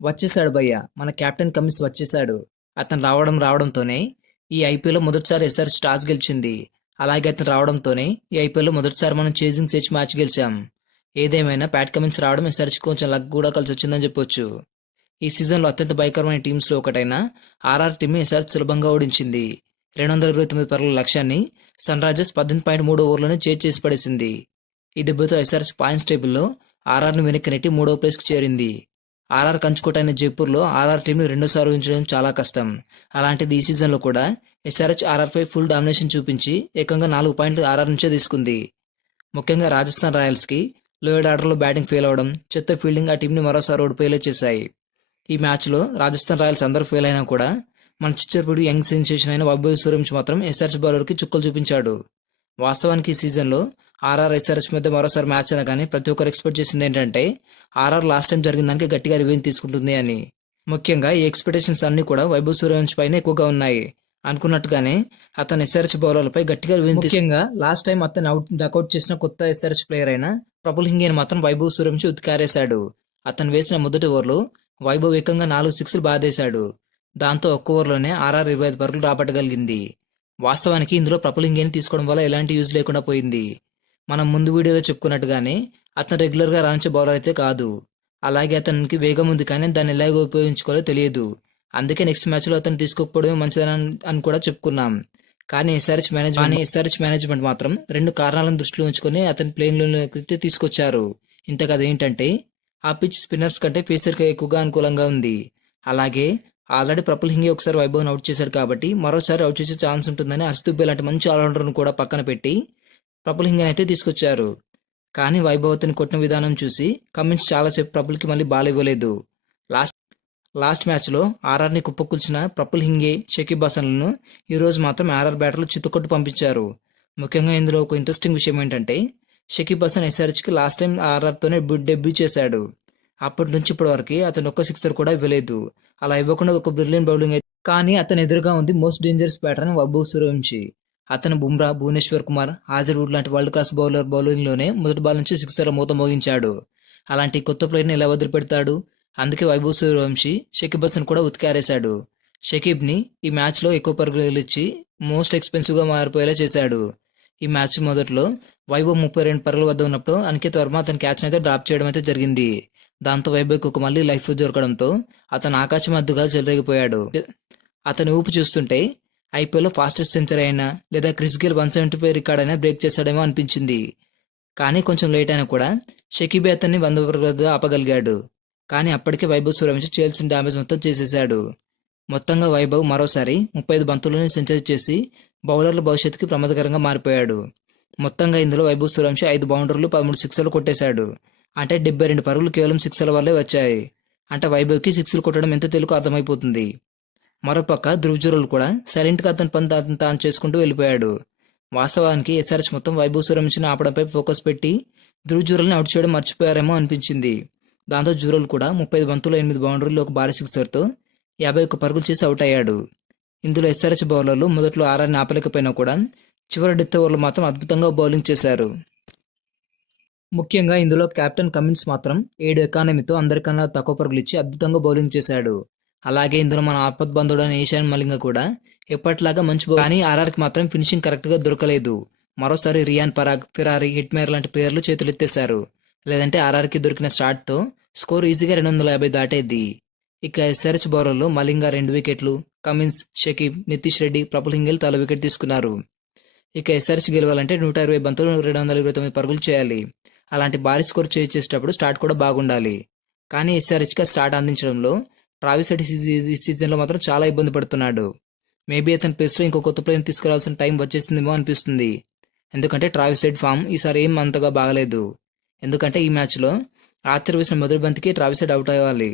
వచ్చేసాడు భయ్య. మన కెప్టెన్ కమిన్స్ వచ్చేసాడు. అతను రావడంతోనే ఈ ఐపీఎల్‌లో మొదటిసారి ఎస్ఆర్‌హెచ్ టాస్ గెలిచింది. అలాగే అతను రావడంతోనే ఈ ఐపీఎల్‌లో మొదటిసారి మనం చేజింగ్ చేసి మ్యాచ్ గెలిచాం. ఏదేమైనా ప్యాట్ కమిన్స్ రావడం ఎస్ఆర్‌హెచ్‌కి కొంచెం లక్ కూడా కలిసొచ్చిందని చెప్పొచ్చు. ఈ సీజన్‌లో అత్యంత భయంకరమైన టీమ్స్‌లో ఒకటైన ఆర్ఆర్ టీమ్‌ని ఎస్ఆర్‌హెచ్ సులభంగా ఓడించింది. 229 పరుగుల లక్ష్యాన్ని సన్‌రైజర్స్ 18.3 ఓవర్‌లోనే చేసి పడేసింది. ఈ దెబ్బతో ఎస్ఆర్‌హెచ్ పాయింట్స్ టేబుల్‌లో ఆర్ఆర్‌ని వెనక్కి నెట్టి 3వ ప్లేస్‌కి చేరింది. ఆర్ఆర్ కంచుకోటైన జైపూర్లో ఆర్ఆర్ టీంను రెండోసారి ఉంచడం చాలా కష్టం. అలాంటిది ఈ సీజన్లో కూడా ఎస్ఆర్హెచ్ ఆర్ఆర్పై ఫుల్ డామినేషన్ చూపించి ఏకంగా 4 పాయింట్లు ఆర్ఆర్ నుంచే తీసుకుంది. ముఖ్యంగా రాజస్థాన్ రాయల్స్కి లోయర్ ఆర్డర్లో బ్యాటింగ్ ఫెయిల్ అవడం, చెత్త ఫీల్డింగ్ ఆ టీంని మరోసారి ఓడిపోయేలా చేశాయి. ఈ మ్యాచ్లో రాజస్థాన్ రాయల్స్ అందరూ ఫెయిల్ అయినా కూడా మన చిచ్చర్పూడి యంగ్ సెన్సేషన్ అయిన వైభవ్ సూర్యవంశి మాత్రం ఎస్ఆర్హెచ్ బౌలర్కి చుక్కలు చూపించాడు. వాస్తవానికి ఈ సీజన్లో ఆర్ఆర్ ఎస్ఆర్హెచ్ మధ్య మరోసారి మ్యాచ్ అనగానే ప్రతి ఒక్కరు ఎక్స్పెక్ట్ చేసింది ఏంటంటే ఆర్ఆర్ లాస్ట్ టైం జరిగిన దానికి గట్టిగా రివెంజ్ తీసుకుంటుంది అని. ముఖ్యంగా ఈ ఎక్స్పెక్టేషన్స్ అన్ని కూడా వైభవ్ సూర్యవంశి పైన ఎక్కువగా ఉన్నాయి. అనుకున్నట్టుగానే అతను ఎస్ఆర్హెచ్ బౌలర్లపై గట్టిగా రివెంజ్ ముఖ్యంగా లాస్ట్ టైం అతను డకౌట్ చేసిన కొత్త ఎస్ఆర్హెచ్ ప్లేయర్ అయిన ప్రఫుల్ హింగేని మాత్రం వైభవ్ సూర్యవంశి ఉతికారేశాడు. అతను వేసిన మొదటి ఓవర్లో వైభవ్ ఏకంగా 4 సిక్స్లు బాధేశాడు. దాంతో ఒక్క ఓవర్లోనే ఆర్ఆర్ 25 పరుగులు రాబట్టగలిగింది. వాస్తవానికి ఇందులో ప్రఫుల్ హింగేని తీసుకోవడం వల్ల ఎలాంటి యూజ్ లేకుండా పోయింది. మనం ముందు వీడియోలో చెప్పుకున్నట్టుగానే అతను రెగ్యులర్గా రాణించే బౌలర్ అయితే కాదు. అలాగే అతనికి వేగం ఉంది, కానీ దాన్ని ఎలాగో ఉపయోగించుకోవాలో తెలియదు. అందుకే నెక్స్ట్ మ్యాచ్లో అతను తీసుకోకపోవడమే మంచిదని అని కూడా చెప్పుకున్నాం. కానీ ఎస్ఆర్హెచ్ మేనేజ్మెంట్ మాత్రం 2 కారణాలను దృష్టిలో ఉంచుకొని అతని ప్లేయింగ్లోకి తీసుకొచ్చారు. ఇంతకు అదేంటంటే ఆ పిచ్ స్పిన్నర్స్ కంటే పేసర్కి ఎక్కువగా అనుకూలంగా ఉంది. అలాగే ఆల్రెడీ ప్రఫుల్ హింగే ఒకసారి వైభవ్ని అవుట్ చేశాడు కాబట్టి మరోసారి అవుట్ చేసే ఛాన్స్ ఉంటుందని హర్ష్ దుబ్బే లాంటి మంచి ఆల్రౌండర్ను కూడా పక్కన పెట్టి ప్రఫుల్ హింగేని అయితే తీసుకొచ్చారు. కానీ వైభవ్ అతన్ని కొట్టిన విధానం చూసి కమిన్స్ చాలాసేపు ప్రఫుల్కి మళ్ళీ బాల్ ఇవ్వలేదు. లాస్ట్ మ్యాచ్లో ఆర్ఆర్ని కుప్పకూల్చిన ప్రఫుల్ హింగే, షకీబ్ హసన్లను ఈరోజు మాత్రం ఆర్ఆర్ బ్యాటర్లు చిత్తుకొట్టు పంపించారు. ముఖ్యంగా ఇందులో ఒక ఇంట్రెస్టింగ్ విషయం ఏంటంటే షకీబ్ హసన్ ఎస్ఆర్హెచ్కి లాస్ట్ టైం ఆర్ఆర్తోనే డెబ్యూ చేశాడు. అప్పటి నుంచి ఇప్పటి వరకు అతను ఒక్క సిక్సర్ కూడా ఇవ్వలేదు. అలా ఇవ్వకుండా ఒక బ్రిలియన్ బౌలింగ్ అయితే, కానీ అతని ఎదురుగా ఉంది మోస్ట్ డేంజరస్ బ్యాటర్ అని వైభవ్ సూర్యవంశి. అతను బుమ్రా, భువనేశ్వర్ కుమార్, హాజర్వుడ్ లాంటి వరల్డ్ క్లాస్ బౌలింగ్లోనే మొదటి బాల్ నుంచి సిక్సర్ల మూత మోగించాడు. అలాంటి కొత్త ప్లేయర్ని ఎలా వదిలిపెడతాడు? అందుకే వైభవ్ సూర్యవంశి షకీబ్ హసన్ కూడా ఉతికారేశాడు. షకీబ్ని ఈ మ్యాచ్లో ఎక్కువ పరుగులు ఇచ్చి మోస్ట్ ఎక్స్పెన్సివ్గా మారిపోయేలా చేశాడు. ఈ మ్యాచ్ మొదట్లో వైభవ్ 32 పరుగుల వద్ద ఉన్నప్పుడు అనికేత్ వర్మ అతని క్యాచ్ని అయితే డ్రాప్ చేయడం అయితే జరిగింది. దాంతో వైభవ్కి ఒక మళ్ళీ లైఫ్ దొరకడంతో అతను ఆకాశం అద్దుగా చెలరేగిపోయాడు. అతని ఊపు చూస్తుంటే ఐపీఎల్లో ఫాస్టెస్ట్ సెంచరీ అయినా లేదా క్రిస్ గేల్ 175 రికార్డ్ అయినా బ్రేక్ చేస్తాడేమో అనిపించింది. కానీ కొంచెం లేట్ అయినా కూడా షకీబే అతన్ని 100 పరుగుల వద్ద ఆపగలిగాడు. కానీ అప్పటికే వైభవ్ సూర్యవంశి చేయాల్సిన డ్యామేజ్ మొత్తం చేసేశాడు. మొత్తంగా వైభవ్ మరోసారి 35 బంతుల్లోనే సెంచరీ చేసి బౌలర్ల భవిష్యత్తుకి ప్రమాదకరంగా మారిపోయాడు. మొత్తంగా ఇందులో వైభవ్ సూర్యవంశి 5 బౌండర్లు 13 సిక్సర్లు కొట్టేశాడు. అంటే 72 పరుగులు కేవలం సిక్సర్ల వల్లే వచ్చాయి. అంటే వైభవ్కి సిక్స్లు కొట్టడం ఎంత తెలుగు అర్థమైపోతుంది. మరోపక్క ధ్రువ్ జురేల్ కూడా సైలెంట్గా అతని పని తాను చేసుకుంటూ వెళ్ళిపోయాడు. వాస్తవానికి ఎస్ఆర్హెచ్ మొత్తం వైభవ్ సూర్యవంశిని ఆపడంపై ఫోకస్ పెట్టి ధ్రువ్ జురేల్ని అవుట్ చేయడం మర్చిపోయారేమో అనిపించింది. దాంతో జురేల్ కూడా 35 బంతుల్లో 8 బౌండరీలు ఒక భారీ సిక్సర్తో 51 పరుగులు చేసి అవుట్ అయ్యాడు. ఇందులో ఎస్ఆర్హెచ్ బౌలర్లు మొదట్లో ఆర్ఆర్ని ఆపలేకపోయినా కూడా చివరి డెత్ ఓవర్లు మాత్రం అద్భుతంగా బౌలింగ్ చేశారు. ముఖ్యంగా ఇందులో కెప్టెన్ కమిన్స్ మాత్రం 7 ఎకానమీతో అందరికన్నా తక్కువ పరుగులు ఇచ్చి అద్భుతంగా బౌలింగ్ చేశాడు. అలాగే ఇందులో మన ఆపద్బంధుడు అయిన ఈశాన్ మలింగ కూడా ఎప్పటిలాగా మంచి కానీ ఆర్ఆర్కి మాత్రం ఫినిషింగ్ కరెక్ట్గా దొరకలేదు. మరోసారి రియాన్ పరాగ్, ఫిరారీ, హిట్మేర్ లాంటి ప్లేయర్లు చేతులెత్తేశారు. లేదంటే ఆర్ఆర్కి దొరికిన స్టార్ట్తో స్కోర్ ఈజీగా 250 దాటేది. ఇక ఎస్ఆర్హెచ్ బౌలర్లు మలింగ 2 వికెట్లు, కమిన్స్, షకీబ్, నితీష్ రెడ్డి, ప్రఫుల్ హింగేల్ తల వికెట్ తీసుకున్నారు. ఇక ఎస్ఆర్హెచ్ గెలవాలంటే 120 బంతులు 229 పరుగులు చేయాలి. అలాంటి భారీ స్కోర్ చేసేటప్పుడు స్టార్ట్ కూడా బాగుండాలి. కానీ ఎస్ఆర్హెచ్కి స్టార్ట్ అందించడంలో ట్రావిస్ హెడ్ ఈ సీజన్లో మాత్రం చాలా ఇబ్బంది పడుతున్నాడు. మేబీ అతని ప్లేస్లో ఇంకో కొత్త ప్లేయర్ని తీసుకురావాల్సిన టైం వచ్చేస్తుందేమో అనిపిస్తుంది. ఎందుకంటే ట్రావిస్ హెడ్ ఫామ్ ఈసారి ఏం అంతగా బాగలేదు. ఎందుకంటే ఈ మ్యాచ్లో ఆర్చర్ వేసిన మొదటి బంతికి ట్రావిస్ హెడ్ అవుట్ అవ్వాలి.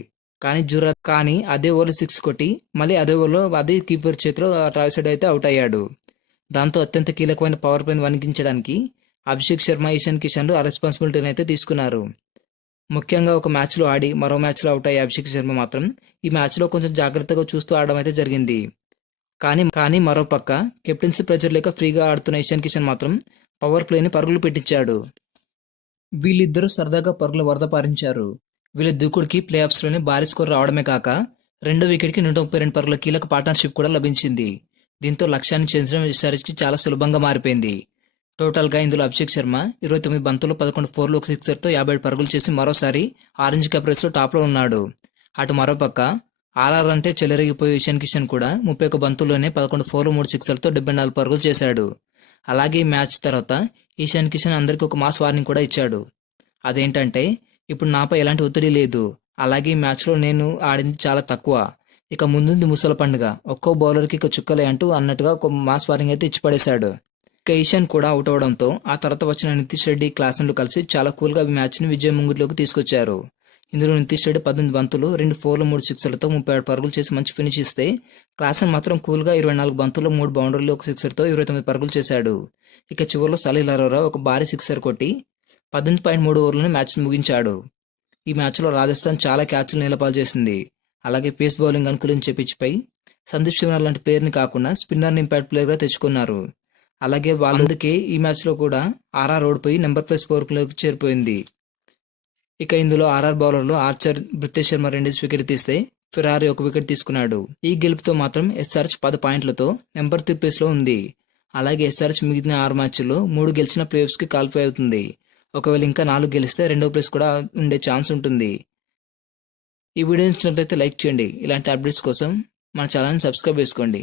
కానీ అదే ఓవర్లో 6 కొట్టి మళ్ళీ అదే ఓవర్లో అదే కీపర్ చేతిలో ట్రావిస్ హెడ్ అయితే అవుట్ అయ్యాడు. దాంతో అత్యంత కీలకమైన పవర్ ప్లేని వణికించడానికి అభిషేక్ శర్మ, ఇషాన్ కిషన్లు ఆ రెస్పాన్సిబిలిటీని అయితే తీసుకున్నారు. ముఖ్యంగా ఒక మ్యాచ్లో ఆడి మరో మ్యాచ్లో అవుట్ అయ్యే అభిషేక్ శర్మ మాత్రం ఈ మ్యాచ్లో కొంచెం జాగ్రత్తగా చూస్తూ ఆడడం అయితే జరిగింది. కానీ మరోపక్క కెప్టెన్సీ ప్రెజర్ లేక ఫ్రీగా ఆడుతున్న ఇషాన్ కిషన్ మాత్రం పవర్ ప్లేని పరుగులు పెట్టించాడు. వీళ్ళిద్దరూ సరదాగా పరుగుల వరద పారించారు. వీళ్ళ దూకుడికి ప్లే ఆఫ్స్లోనే భారీ స్కోర్ రావడమే కాక రెండో వికెట్కి 132 పరుగుల కీలక పార్ట్నర్షిప్ కూడా లభించింది. దీంతో లక్ష్యాన్ని ఛేదించడం ఎస్ఆర్హెచ్కి చాలా సులభంగా మారిపోయింది. టోటల్గా ఇందులో అభిషేక్ శర్మ 29 బంతుల్లో 11 ఫోర్లు ఒక సిక్సర్తో 57 పరుగులు చేసి మరోసారి ఆరెంజ్ కప్ రేస్లో టాప్లో ఉన్నాడు. అటు మరోపక్క ఆర్ఆర్ అంటే చెలరేగిపోయే ఇషాన్ కిషన్ కూడా 31 బంతుల్లోనే 11 ఫోర్లు 3 సిక్సర్లతో 74 పరుగులు చేశాడు. అలాగే ఈ మ్యాచ్ తర్వాత ఇషాన్ కిషన్ అందరికీ ఒక మాస్ వార్నింగ్ కూడా ఇచ్చాడు. అదేంటంటే, ఇప్పుడు నాపై ఎలాంటి ఒత్తిడి లేదు, అలాగే ఈ మ్యాచ్లో నేను ఆడింది చాలా తక్కువ, ఇక ముందుంది ముసల పండుగ, ఒక్కో బౌలర్కి ఇక చుక్కలే అంటూ అన్నట్టుగా ఒక మాస్ వార్నింగ్ అయితే ఇచ్చి పడేశాడు. ఇక ఈశాన్ కూడా అవుట్ అవడంతో ఆ తర్వాత వచ్చిన నితీష్ రెడ్డి, క్లాసన్లు కలిసి చాలా కూల్గా ఈ మ్యాచ్ని విజయం ముంగిట్లోకి తీసుకొచ్చారు. ఇందులో నితీష్ రెడ్డి 18 బంతులు 2 ఫోర్లు 3 సిక్సర్లతో 37 పరుగులు చేసి మంచి ఫినిష్ ఇస్తే, క్లాసన్ మాత్రం కూల్గా 24 బంతుల్లో 3 బౌండరీలు ఒక సిక్సర్తో 29 పరుగులు చేశాడు. ఇక చివరిలో సలీల్ అరోరా ఒక భారీ సిక్సర్ కొట్టి 18.3 ఓవర్లను మ్యాచ్ను ముగించాడు. ఈ మ్యాచ్లో రాజస్థాన్ చాలా క్యాచ్లు నేలపాలు చేసింది. అలాగే పేస్ బౌలింగ్ అనుకూలించే పిచ్పై సందీప్ శివనార్ లాంటి ప్లేయర్ని కాకుండా స్పిన్నర్ని ఇంపాక్ట్ ప్లేయర్గా తెచ్చుకున్నారు. అలాగే వాళ్ళందుకే ఈ మ్యాచ్లో కూడా ఆర్ఆర్ ఓడిపోయి నెంబర్ ప్లస్ 4లోకి చేరిపోయింది. ఇక ఇందులో ఆర్ఆర్ బౌలర్లు ఆర్చర్, బృతేష్ శర్మ 2 వికెట్ తీస్తే ఫెరారీ 1 వికెట్ తీసుకున్నాడు. ఈ గెలుపుతో మాత్రం ఎస్ఆర్హెచ్ 10 పాయింట్లతో నెంబర్ 3 ప్లేస్లో ఉంది. అలాగే ఎస్ఆర్హెచ్ మిగిలిన 6 మ్యాచ్ల్లో 3 గెలిచిన ప్లేఆఫ్స్కి క్వాలిఫై అవుతుంది. ఒకవేళ ఇంకా 4 గెలిస్తే రెండో ప్లేస్ కూడా ఉండే ఛాన్స్ ఉంటుంది. ఈ వీడియో నచ్చినట్లయితే లైక్ చేయండి. ఇలాంటి అప్డేట్స్ కోసం మన ఛానల్ని సబ్స్క్రైబ్ చేసుకోండి.